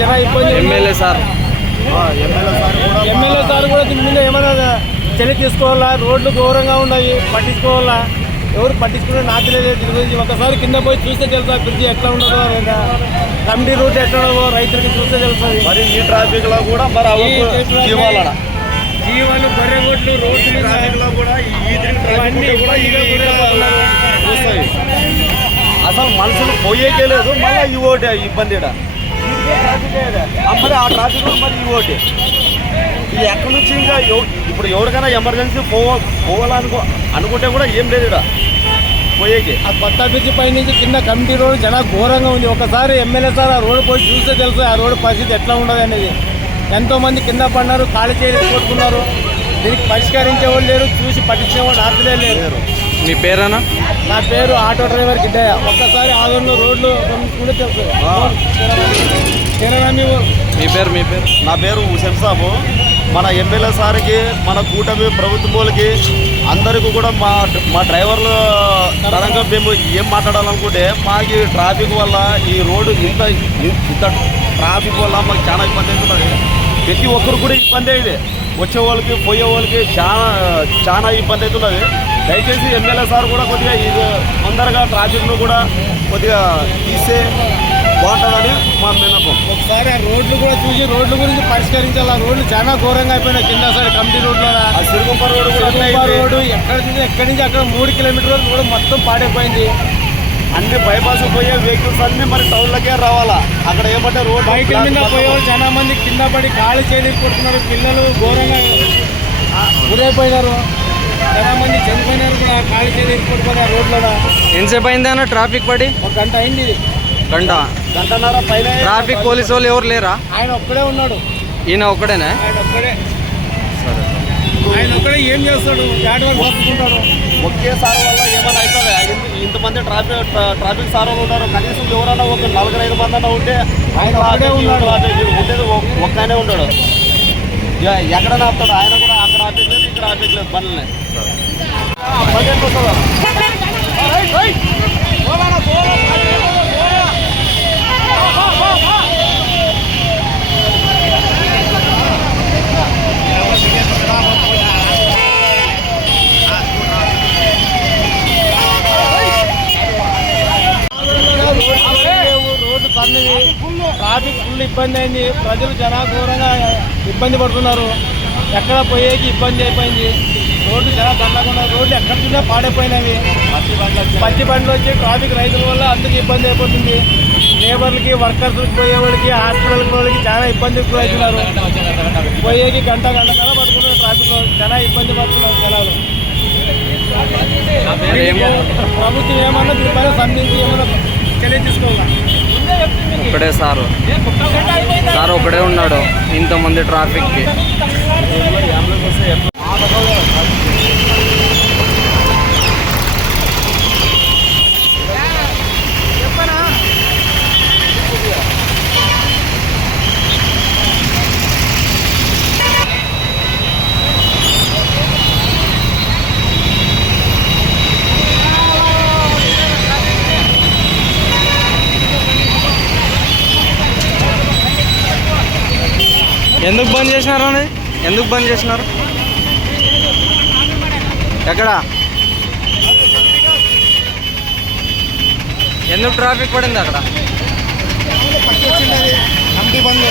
జన ఇబ్బంది. MLA sir కూడా దీని మీద ఏమైనా చర్య తీసుకోవాలా? రోడ్లు ఘోరంగా ఉన్నాయి, పట్టించుకోవాలా? ఎవరు పట్టించుకునే నాతిలేదు దీని గురించి. ఒకసారి కింద పోయి చూస్తే తెలుసా బ్రిడ్జి ఎట్లా ఉండదో, లేదా కమిటీ రూట్ ఎట్లా ఉండదో రైతులకి చూస్తే తెలుస్తుంది. మరి ఈ ట్రాఫిక్ లో కూడా మరి జీవాలు బర్రె రోడ్లు అసలు మనుషులు పోయేకే లేదు. మళ్ళీ ఈ ఓటే ఇబ్బంది మరి ఆ ట్రాఫిక్ మరి ఈ ఓటే ఇది ఎక్కడి నుంచి ఇంకా ఇప్పుడు ఎవరికైనా ఎమర్జెన్సీ అనుకుంటే కూడా ఏం లేదు ఇక్కడ పోయేకి. ఆ కొత్త బ్రిడ్జి పై నుంచి కింద కమిటీ రోడ్ చాలా ఘోరంగా ఉంది. ఒకసారి ఎమ్మెల్యే సార్ ఆ రోడ్డు పోయి చూస్తే తెలుసు ఆ రోడ్డు పరిస్థితి ఎట్లా ఉండదు అనేది. ఎంతోమంది కింద పడినారు, ఖాళీ చేసి కొట్టుకున్నారు. దీనికి పరిష్కరించే వాళ్ళు లేరు, చూసి పట్టించే వాళ్ళు ఆటలే లేరు. మీ పేరేనా? నా పేరు ఆటో డ్రైవర్ గిడ్డయ్య. ఒక్కసారి ఆదరణలో రోడ్లు కూడా తెలుసు. మీ పేరు? నా పేరు హుసేన్ సాబు. మన ఎమ్మెల్యే సార్కి, మన కూటమి ప్రభుత్వాలకి అందరికీ కూడా మా డ్రైవర్లు తరంగా మేము ఏం మాట్లాడాలనుకుంటే, మాకు ట్రాఫిక్ వల్ల ఈ రోడ్డు ఇంత ట్రాఫిక్ వల్ల మాకు చాలా ఇబ్బంది అవుతున్నది. ప్రతి ఒక్కరు కూడా ఇబ్బంది అయింది. వచ్చే వాళ్ళకి పోయే వాళ్ళకి చాలా ఇబ్బంది అవుతున్నది. దయచేసి ఎమ్మెల్యే సార్ కూడా కొద్దిగా ఇది తొందరగా ట్రాఫిక్ను కూడా కొద్దిగా తీసే బాగుంటుందని మా విన్నపం. ఒకసారి ఆ రోడ్లు కూడా చూసి రోడ్ల గురించి పరిష్కరించాలి. ఆ రోడ్లు చాలా ఘోరంగా అయిపోయినాయి. కింద సైడ్ కమిటీ రోడ్లో సిరుగుంప రోడ్డు ఎక్కడి నుంచి అక్కడ 3 కిలోమీటర్లు రోడ్డు మొత్తం పాడైపోయింది. అన్ని బైపాస్ పోయే వెహికల్స్ అన్ని మరి టౌన్లకే రావాలా. అక్కడ ఏమంటే రోడ్ బైకుల మీద పోయేవాళ్ళు చాలా మంది కింద పడి ఖాళీ చేయలేకపోతున్నారు. పిల్లలు ఘోరంగా గురైపోయినారు. చాలా మంది చనిపోయినారు కూడా ఖాళీ చేయలేకపోతున్నారు రోడ్లలో. ఎంతసేపు అయింది అన్న ట్రాఫిక్ పడి? 1 గంట అయింది. గంటన్నర పైన. ట్రాఫిక్ పోలీసు వాళ్ళు ఎవరు లేరా? ఆయన ఒక్కడే ఉన్నాడు. ఈయన ఒక్కడేనా? ఆయన ఒక్కడే ఏం చేస్తాడు? పట్టుకుంటాడు. ఒకేసారి వల్ల ఏమైనా అవుతుంది? ఇంతమంది ట్రాఫిక్ సార్ వాళ్ళు ఉన్నారు. కనీసం ఎవరైనా ఒక 4-5 మంది అన్నా ఉంటే ఆయన ఉండేది ఒక్కనే ఉంటాడు. ఎక్కడ ఆపుతాడు? ఆయన కూడా అక్కడ ఆపేయలేదు, ఇక్కడ ఆపేయలేదు పనులనే. ట్రాఫిక్ ఫుల్ ఇబ్బంది అయింది. ప్రజలు చాలా ఘోరంగా ఇబ్బంది పడుతున్నారు. ఎక్కడ పోయేకి ఇబ్బంది అయిపోయింది. రోడ్లు చాలా దండకుండా, రోడ్లు ఎక్కడ చూసినా పాడైపోయినవి. పత్తి బండ్లు వచ్చి ట్రాఫిక్ రైతుల వల్ల అందరికీ ఇబ్బంది అయిపోతుంది. లేబర్లకి, వర్కర్స్కి, పోయేవాళ్ళకి, హాస్పిటల్కి వాళ్ళకి చాలా ఇబ్బంది అవుతున్నారు. పోయేకి గంటన్నర పడుతున్నారు. ట్రాఫిక్లో చాలా ఇబ్బంది పడుతున్నారు జనాలు. ప్రభుత్వం ఏమన్నా దీనిపైన స్పందించి ఏమన్నా చర్య తీసుకోవాలి. ఒకడే సార్ ఒకడే ఉన్నాడు ఇంతమంది ట్రాఫిక్కి. ఎందుకు బంద్ చేసినారు అని? ఎందుకు బంద్ చేసినారు? ఎక్కడ? ఎందుకు ట్రాఫిక్ పడింది అక్కడ? బంద్